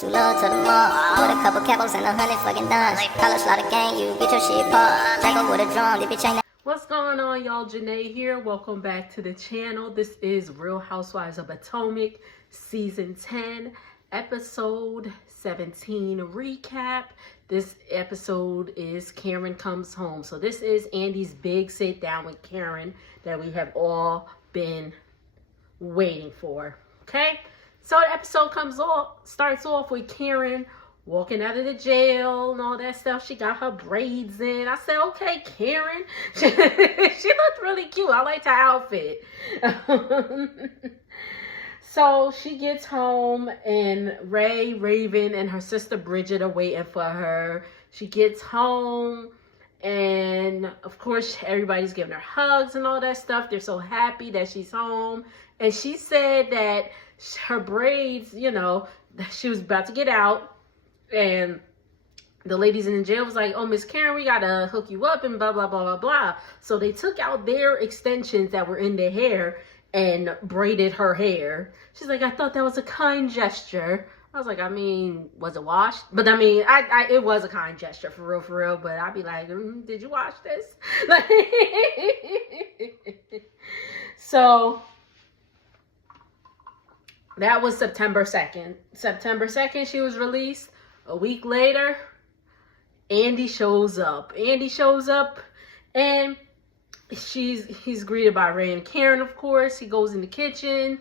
Too low to the mall. With a couple capos and 100 fucking dimes. College slaughter gang, you get your shit popped. Jack up with a drum, dip your chain. What's going on, y'all? Janae here. Welcome back to the channel. This is Real Housewives of Potomac, Season 10, Episode 17 recap. This episode is Karen Comes Home. So this is Andy's big sit down with Karen that we have all been waiting for. Okay? So the episode starts off with Karen walking out of the jail and all that stuff. She got her braids in. I said, okay, Karen. She looked really cute. I liked her outfit. So she gets home and Ray, Raven, and her sister Bridget are waiting for her. She gets home and, of course, everybody's giving her hugs and all that stuff. They're so happy that she's home. And she said that her braids, you know, she was about to get out. And the ladies in the jail was like, oh, Miss Karen, we got to hook you up and blah, blah, blah, blah, blah. So they took out their extensions that were in their hair and braided her hair. She's like, I thought that was a kind gesture. I was like, I mean, was it washed? But I mean, it was a kind gesture for real. But I'd be like, did you wash this? Like, so that was September 2nd. September 2nd, she was released. A week later, Andy shows up. And he's greeted by Ray and Karen, of course. He goes in the kitchen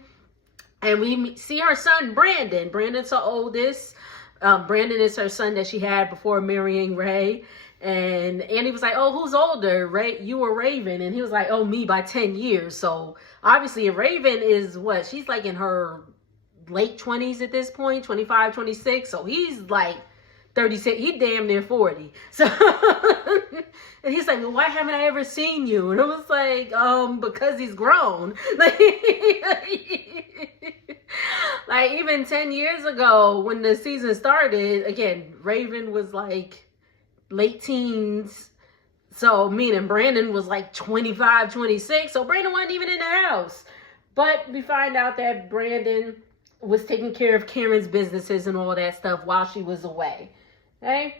and we see her son, Brandon. Brandon's her oldest. Brandon is her son that she had before marrying Ray. And Andy was like, oh, who's older? Ray, you or Raven? And he was like, oh, me by 10 years. So obviously Raven is what? She's like in her late 20s at this point, 25, 26. So he's like 36. He damn near 40. So and he's like, well, why haven't I ever seen you? And I was like, because he's grown. Like even 10 years ago when the season started, again, Raven was like late teens. So meaning Brandon was like 25, 26. So Brandon wasn't even in the house. But we find out that Brandon was taking care of Karen's businesses and all that stuff while she was away. Okay?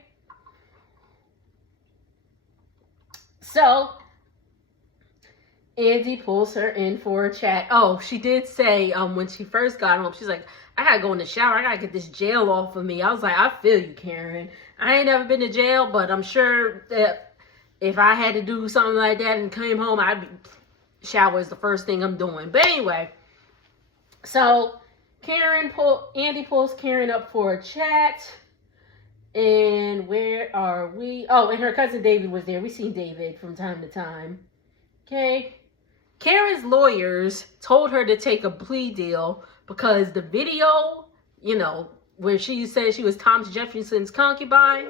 So, Andy pulls her in for a chat. Oh, she did say when she first got home, she's like, I gotta go in the shower. I gotta get this jail off of me. I was like, I feel you, Karen. I ain't never been to jail, but I'm sure that if I had to do something like that and came home, shower is the first thing I'm doing. But anyway, so Andy pulls Karen up for a chat. And where are we? Oh, and her cousin David was there. We seen David from time to time. Okay. Karen's lawyers told her to take a plea deal because the video, you know, where she said she was Thomas Jefferson's concubine,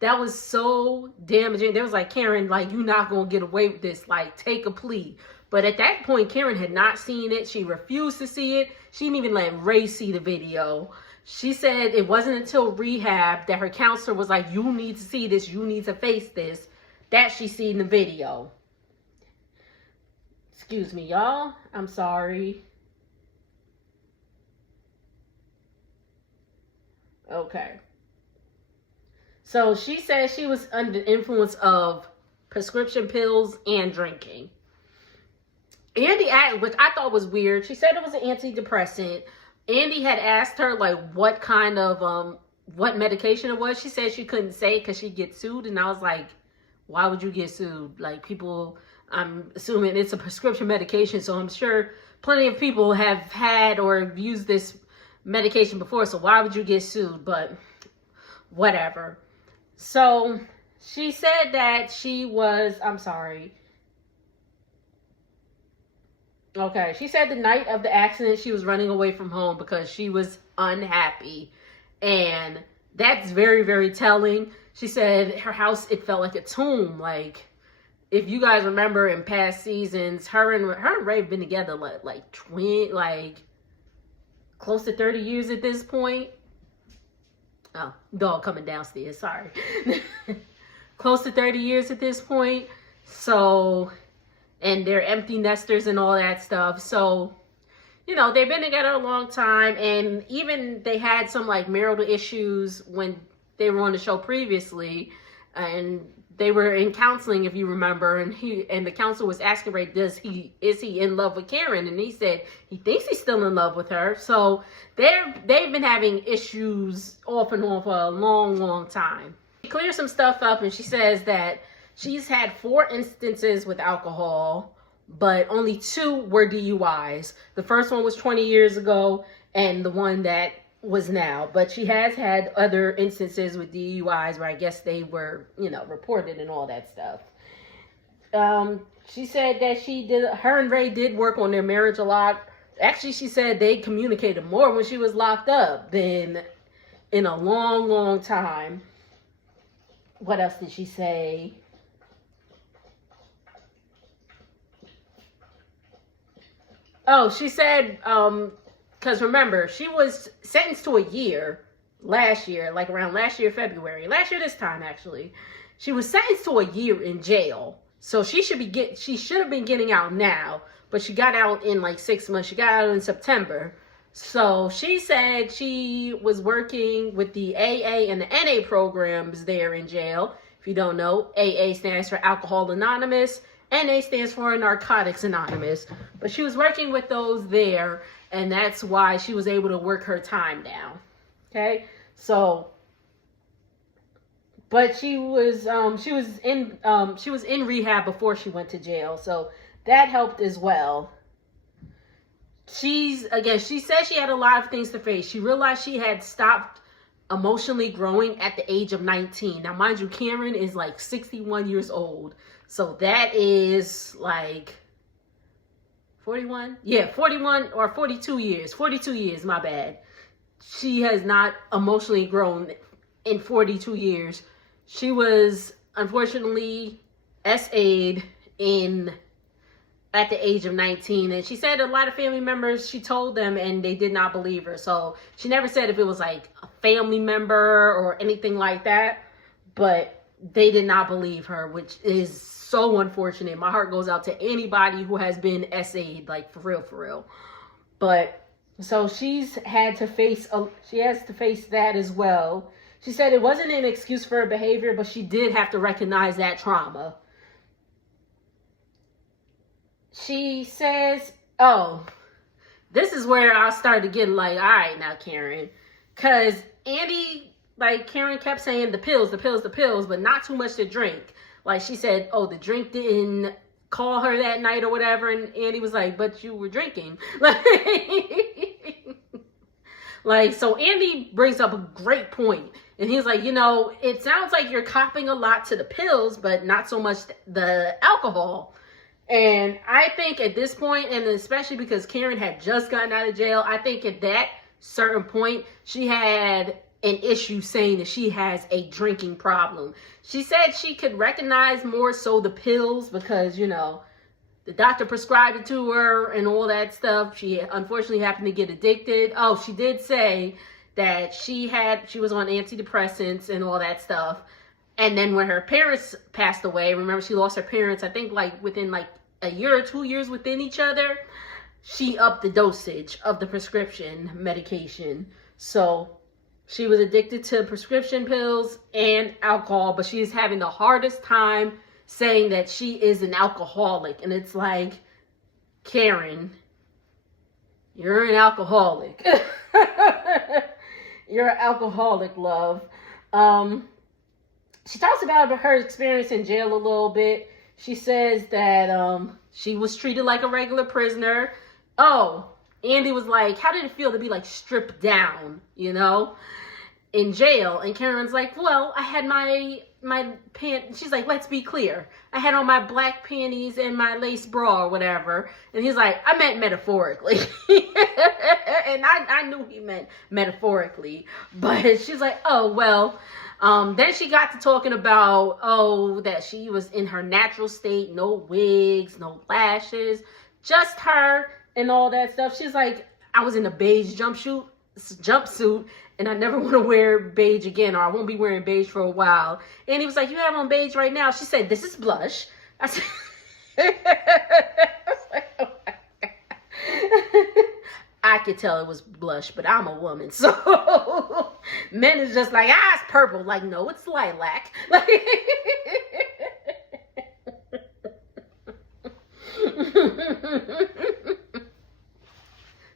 that was so damaging. They was like, Karen, like, you're not going to get away with this. Like, take a plea. But at that point, Karen had not seen it. She refused to see it. She didn't even let Ray see the video. She said it wasn't until rehab that her counselor was like, you need to see this. You need to face this. That she seen the video. Excuse me, y'all. I'm sorry. Okay. So she said she was under the influence of prescription pills and drinking. Andy, which I thought was weird, she said it was an antidepressant. Andy had asked her, like, what kind of, what medication it was. She said she couldn't say it because she'd get sued. And I was like, why would you get sued? Like, people, I'm assuming it's a prescription medication. So I'm sure plenty of people have had or used this medication before. So why would you get sued? But whatever. So she said that she was, I'm sorry. Okay, she said the night of the accident, she was running away from home because she was unhappy. And that's very, very telling. She said her house, it felt like a tomb. Like, if you guys remember in past seasons, her and Ray have been together like close to 30 years at this point. Oh, dog coming downstairs, sorry. Close to 30 years at this point. So, and they're empty nesters and all that stuff. So, they've been together a long time, and even they had some like marital issues when they were on the show previously, and they were in counseling, if you remember, and the counselor was asking Ray, is he in love with Karen? And he said he thinks he's still in love with her. So they've been having issues off and on for a long, long time. She clears some stuff up, and she says that she's had 4 instances with alcohol, but only 2 were DUIs. The first one was 20 years ago, and the one that was now. But she has had other instances with DUIs where I guess they were, reported and all that stuff. She said that her and Ray did work on their marriage a lot. Actually, she said they communicated more when she was locked up than in a long, long time. What else did she say? Oh, she said, because remember, she was sentenced to a year last year, like around last year, February. Last year this time, actually. She was sentenced to a year in jail. So she should have been getting out now, but she got out in like 6 months. She got out in September. So she said she was working with the AA and the NA programs there in jail. If you don't know, AA stands for Alcohol Anonymous. NA stands for Narcotics Anonymous. But she was working with those there, and that's why she was able to work her time down. Okay? So, but she was in rehab before she went to jail. So that helped as well. She said she had a lot of things to face. She realized she had stopped emotionally growing at the age of 19. Now, mind you, Karen is like 61 years old. So that is like 41? Yeah, 41 or 42 years. 42 years, my bad. She has not emotionally grown in 42 years. She was unfortunately SA'd at the age of 19. And she said a lot of family members, she told them and they did not believe her. So she never said if it was like a family member or anything like that. But they did not believe her, which is so unfortunate. My heart goes out to anybody who has been SA'd, like for real. But so she has to face that as well. She said it wasn't an excuse for her behavior, but she did have to recognize that trauma. She says, oh, this is where I started getting like, all right now, Karen. Because Andy, like Karen kept saying the pills, but not too much to drink. Like she said, oh, the drink didn't call her that night or whatever. And Andy was like, but you were drinking. Like, so Andy brings up a great point. And he's like, it sounds like you're copping a lot to the pills, but not so much the alcohol. And I think at this point, and especially because Karen had just gotten out of jail, I think at that certain point, she had an issue saying that she has a drinking problem. She said she could recognize more so the pills because, the doctor prescribed it to her and all that stuff. She unfortunately happened to get addicted. Oh, she did say that she was on antidepressants and all that stuff. And then when her parents passed away, remember she lost her parents, I think like within like a year or 2 years within each other, she upped the dosage of the prescription medication. So she was addicted to prescription pills and alcohol, but she is having the hardest time saying that she is an alcoholic. And it's like, Karen, you're an alcoholic. You're an alcoholic, love. She talks about her experience in jail a little bit. She says that she was treated like a regular prisoner. Oh, Andy was like, how did it feel to be like stripped down, in jail? And Karen's like, well, I had my pants. She's like, let's be clear. I had on my black panties and my lace bra or whatever. And he's like, I meant metaphorically. And I knew he meant metaphorically. But she's like, oh, well. Then she got to talking about, that she was in her natural state. No wigs, no lashes. Just her and all that stuff. She's like, I was in a beige jumpsuit. And I never want to wear beige again, or I won't be wearing beige for a while. And he was like, you have on beige right now. She said, this is blush. I said, I could tell it was blush, but I'm a woman, so men is just like, it's purple. Like, no, it's lilac. Like,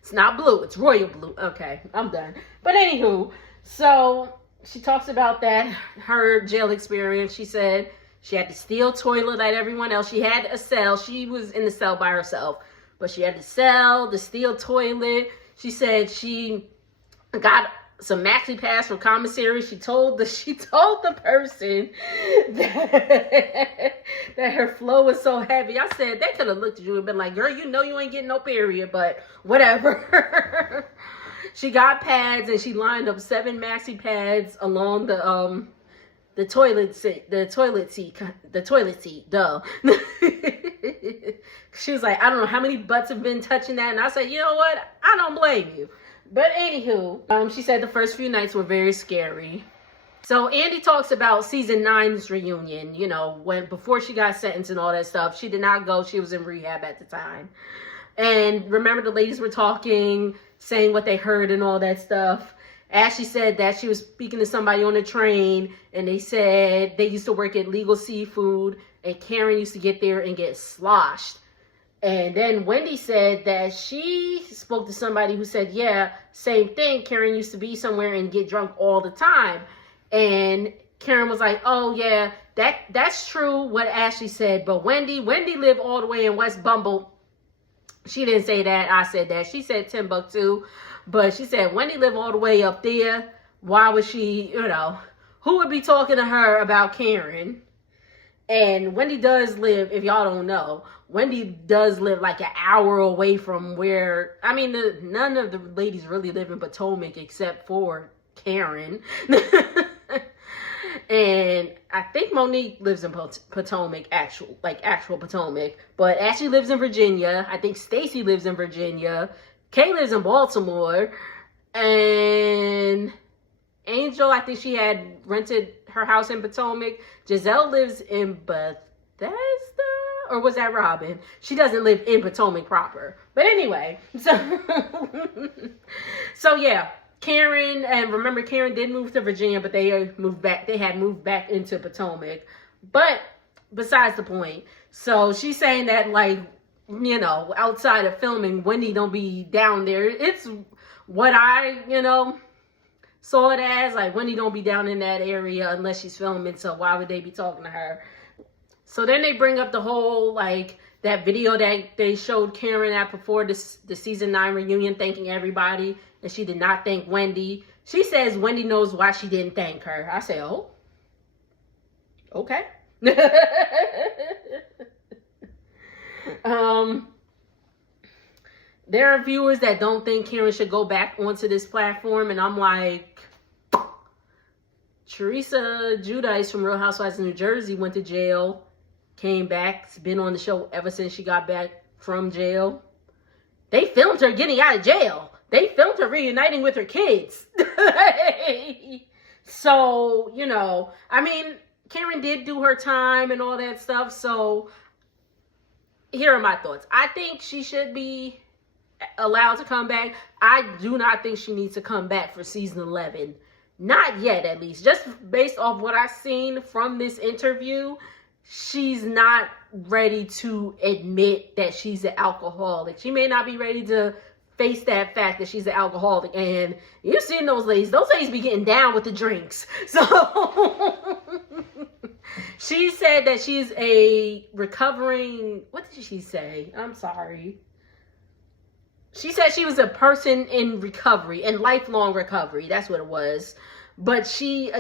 it's not blue, it's royal blue. Okay, I'm done. But anywho, so she talks about that, her jail experience. She said she had the steel toilet like everyone else. She had a cell. She was in the cell by herself. But she had the cell, the steel toilet. She said she got some maxi pads from commissary. She told the person that her flow was so heavy. I said, they could have looked at you and been like, girl, you know you ain't getting no period, but whatever. She got pads and she lined up 7 maxi pads along the toilet seat, duh. She was like, I don't know how many butts have been touching that. And I said, you know what? I don't blame you. But anywho, she said the first few nights were very scary. So Andy talks about season 9's reunion, you know, before she got sentenced and all that stuff. She did not go. She was in rehab at the time. And remember, the ladies were talking, saying what they heard and all that stuff. Ashley said that she was speaking to somebody on the train, and they said they used to work at Legal Seafood, and Karen used to get there and get sloshed. And then Wendy said that she spoke to somebody who said, yeah, same thing. Karen used to be somewhere and get drunk all the time. And Karen was like, oh, yeah, that's true what Ashley said. But Wendy lived all the way in West Bumble. She didn't say that. I said that. She said Timbuktu. But she said Wendy lived all the way up there. Why was she, who would be talking to her about Karen? And Wendy does live, if y'all don't know, Wendy does live like an hour away from where, none of the ladies really live in Potomac except for Karen. And I think Monique lives in Potomac, actual Potomac. But Ashley lives in Virginia. I think Stacy lives in Virginia. Kay lives in Baltimore. And Angel, I think she had rented her house in Potomac. Giselle lives in Bethesda, or was that Robin? She doesn't live in Potomac proper. But anyway, so yeah, Karen, and remember Karen did move to Virginia, but they had moved back into Potomac. But besides the point, so she's saying that, like, outside of filming, Wendy don't be down there. It's what I, saw it as, like, Wendy don't be down in that area unless she's filming, so why would they be talking to her? So then they bring up the whole, like, that video that they showed Karen at before the season 9 reunion, thanking everybody, and she did not thank Wendy. She says Wendy knows why she didn't thank her. I say, oh, okay. There are viewers that don't think Karen should go back onto this platform, and I'm like, Teresa Giudice from Real Housewives of New Jersey went to jail, came back, has been on the show ever since she got back from jail. They filmed her getting out of jail. They filmed her reuniting with her kids. So, Karen did do her time and all that stuff. So, here are my thoughts. I think she should be allowed to come back. I do not think she needs to come back for season 11. Not yet, at least. Just based off what I've seen from this interview, she's not ready to admit that she's an alcoholic. She may not be ready to face that fact that she's an alcoholic. And you've seen those ladies be getting down with the drinks. So she said that she's a recovering, what did she say? I'm sorry. She said she was a person in recovery, in lifelong recovery. That's what it was. But she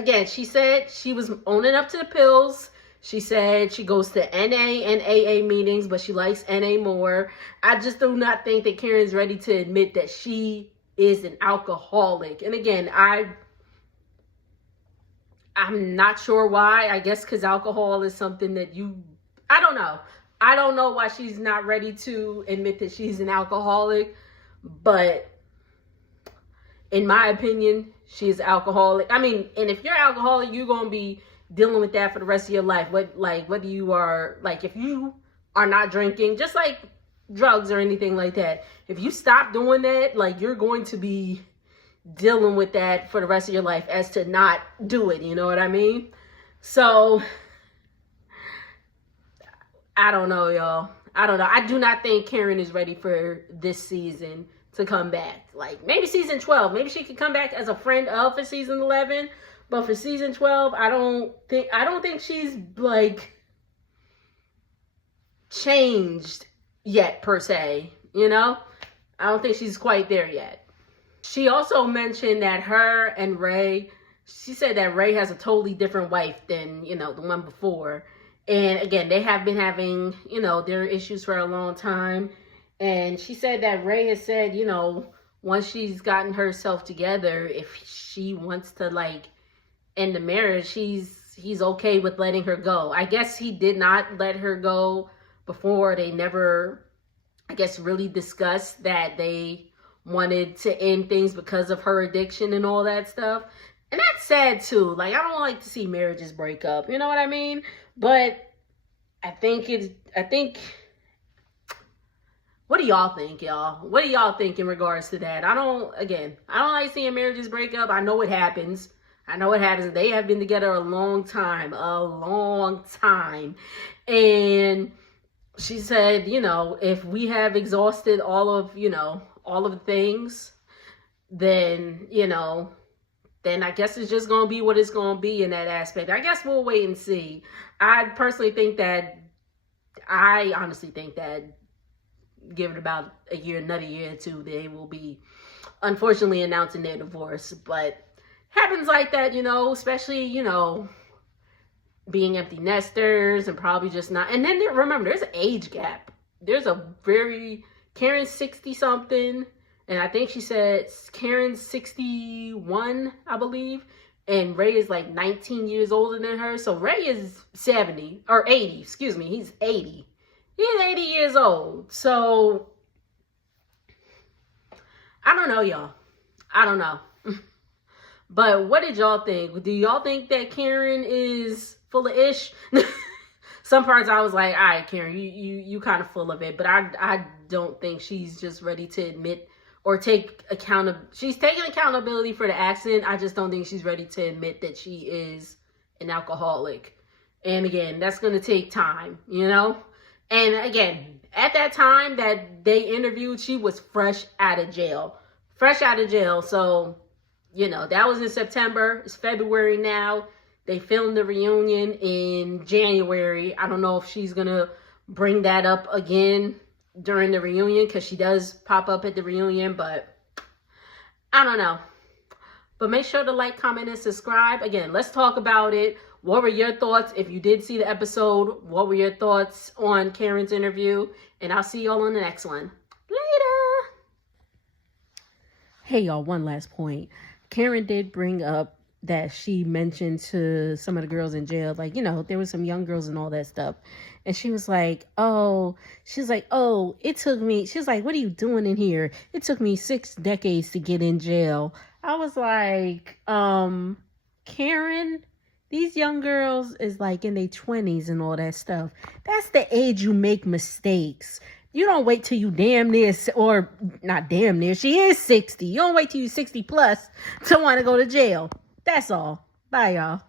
said she was owning up to the pills. She said she goes to NA and AA meetings, but she likes NA more. I just do not think that Karen's ready to admit that she is an alcoholic. And again, I'm not sure why. I guess because alcohol is something that I don't know. I don't know why she's not ready to admit that she's an alcoholic. But in my opinion, she's alcoholic. And if you're alcoholic, you're going to be dealing with that for the rest of your life. Whether you are, like, if you are not drinking, just like drugs or anything like that. If you stop doing that, like, you're going to be dealing with that for the rest of your life as to not do it. You know what I mean? So, I don't know, y'all. I don't know. I do not think Karen is ready for this season to come back. Like, maybe season 12. Maybe she could come back as a friend of for season 11. But for season 12, I don't think she's, like, changed yet, per se. You know? I don't think she's quite there yet. She also mentioned that her and Ray, she said that Ray has a totally different wife than, you know, the one before. And again, they have been having, you know, their issues for a long time. And she said that Ray has said, you know, once she's gotten herself together, if she wants to, like, end the marriage, he's okay with letting her go. I guess he did not let her go before. They never, I guess, really discussed that they wanted to end things because of her addiction and all that stuff. And that's sad too. Like, I don't like to see marriages break up. You know what I mean? But I think, what do y'all think, y'all? What do y'all think in regards to that? I don't like seeing marriages break up. I know it happens. They have been together a long time. And she said, you know, if we have exhausted all of the things, then, you know, then I guess it's just going to be what it's going to be in that aspect. I guess we'll wait and see. I honestly think that, give it about another year or two, they will be, unfortunately, announcing their divorce. But happens like that, you know, especially, you know, being empty nesters and probably just not. And then remember, there's an age gap. Karen's 60-something. And I think she said Karen's 61, I believe. And Ray is like 19 years older than her. So Ray is 70, or 80, excuse me. He's 80. He's 80 years old. So, I don't know, y'all. I don't know. But what did y'all think? Do y'all think that Karen is full of ish? Some parts I was like, all right, Karen, you kind of full of it. But I don't think she's just ready to admit or take she's taking accountability for the accident. I just don't think she's ready to admit that she is an alcoholic. And again, that's going to take time, you know? And again, at that time that they interviewed, she was fresh out of jail. So, you know, that was in September. It's February now. They filmed the reunion in January. I don't know if she's going to bring that up again during the reunion, because she does pop up at the reunion, but I don't know. But make sure to like, comment, and subscribe. Again, let's talk about it. What were your thoughts? If you did see the episode, what were your thoughts on Karen's interview? And I'll see y'all on the next one. Later. Hey, y'all, one last point. Karen did bring up that she mentioned to some of the girls in jail, like, you know, there was some young girls and all that stuff. And she was like, it took me, she's like, what are you doing in here? It took me 6 decades to get in jail. I was like, Karen, these young girls is like in their 20s and all that stuff. That's the age you make mistakes. You don't wait till you damn near, or not damn near, she is 60. You don't wait till you 60 plus to want to go to jail. That's all. Bye, y'all.